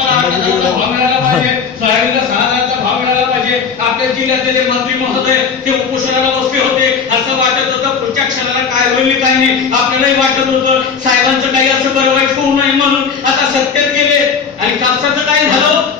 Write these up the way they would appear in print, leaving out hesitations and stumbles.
कापसाला 8,000चा भाव मिळाला पाहिजे, सोयाबीनला 6,000चा भाव मिळाला पाहिजे. आपल्या जिल्ह्यातले जे मंत्री महोदय ते उपोषणाला बसले होते. असं वाटत होतं पुढच्या क्षणाला काय होईल काय नाही. आपल्यालाही वाटत होतं साहेबांचं काही असं बरं वाईट होऊ नये म्हणून. आता सत्तेत गेले आणि कापसाचं काय झालं?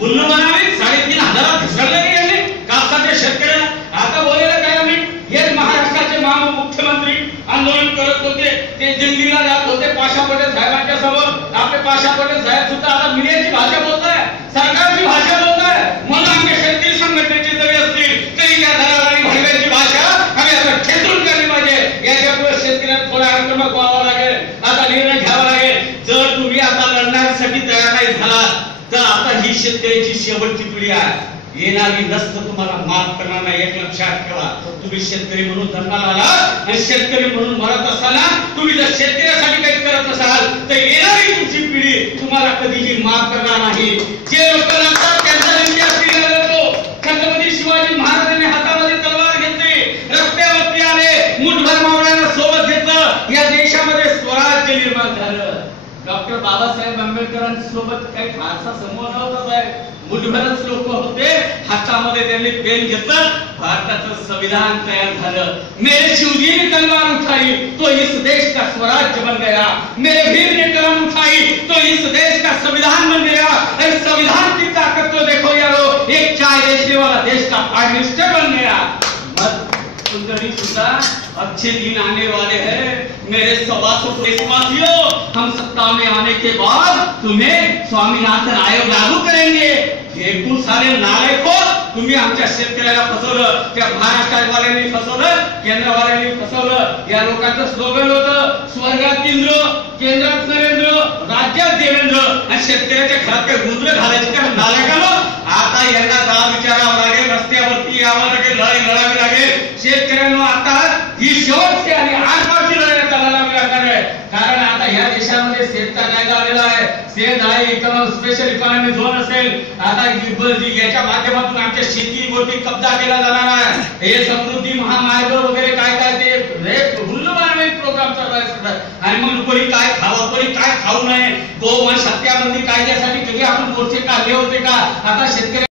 गुल्लू बनावे 3,500 घसरले गेले कापसाच्या शेतकऱ्यांना. आता बोलायला काय आम्ही? हे महाराष्ट्राचे मुख्यमंत्री आंदोलन करत होते, ते दिल्लीला जात होते पाशा पटेल साहेबांच्या समोर. आपले पाशा पटेल साहेब सुद्धा आता मीडियाची भाषा बोलताय, सरकारची भाषा बोलताय. म्हणून आमच्या शेतकरी संघटनेची जरी असतील तरी त्या दलाल आणि भडव्यांची भाषा आम्ही आता खेचून काढली पाहिजे. याच्यामुळे शेतकऱ्यांना थोडा आक्रमक व्हावं लागेल, आता निर्णय घ्यावा लागेल. जर तुम्ही आता लढण्यासाठी तयार नाही झालात तर आता ही शेतकऱ्याची शेवटची पिढी आहे. येणारी नसतं तुम्हाला माफ करणार नाही, एक लक्षात ठेवा. तुम्ही शेतकरी म्हणून जन्माला आलात आणि शेतकरी म्हणून मरत असताना तुम्ही जर शेतकऱ्यासाठी काही करत असाल तर येणारी तुमची पिढी तुम्हाला कधीही माफ करणार नाही. जे लोक लागतात त्यांचा इतिहास लिहिला जातो. छत्रपती शिवाजी महाराजांनी हातामध्ये तलवार घेतली, रस्त्यावरती आले, मुठभर मावळ्यांना सोबत घेतलं, या देशामध्ये स्वराज्य निर्माण झालं. डॉक्टर बाबासाहेब आंबेडकरांसोबत काही फारसा समोर नव्हता साहेब, मुठभरच लोक होते. हातामध्ये त्यांनी पेन घेतलं, भारताचं संविधान तयार झालं. मेरे शिवजी ने तलवार उठाई तो इस देश का स्वराज्य बन गया, मेरे वीर ने कलम उठाई तो इस देश का संविधान बन गया. और संविधान की ताकत तो देखो यारो, एक चाय बेचने वाला देश का प्राइम मिनिस्टर बन गया. सुंदरी सुधा अच्छे दिन आने वाले हैं मेरे सवासों देशवासियों. हम सत्ता में आने के बाद तुम्हें स्वामीनाथन आयोग लागू करेंगे. एकूण सारे नालायको तुम्ही आमच्या शेतकऱ्याला फसवलं, त्या महाराष्ट्रवाल्यांनी फसवलं, केंद्रवाल्यांनी फसवलं. या लोकांचं स्लोगन होतं स्वर्गात इंद्र, केंद्रात नरेंद्र, राज्यात देवेंद्र, आणि शेतकऱ्याच्या घरात काही गुंद्र घालायचे का नालायकानं? आता यांना जाब विचारावं लागेल, रस्त्यावरती यावं लागेल, लढाई लढावी लागेल. शेतकऱ्यांना आता ही शेवटची आणि आजपासून लढाई चालावी लागणार आहे. कारण आता ह्या देशामध्ये सेसचा कायदा आलेला आहे. सेस आहे स्पेशल इकॉनॉमी झोन असेल. आता याच्या माध्यमातून आमच्या शेतीवरती कब्जा केला जाणार आहे. हे समृद्धी महामार्ग वगैरे काय काय ते हुल्लबाजी प्रोग्राम चालू आहे. आणि मग कोणी काय खावं कोणी काय खाऊ नये, गोवंश हत्याबंदी कायद्यासाठी कधी आपण मोर्चे काढले होते का? आता शेतकरी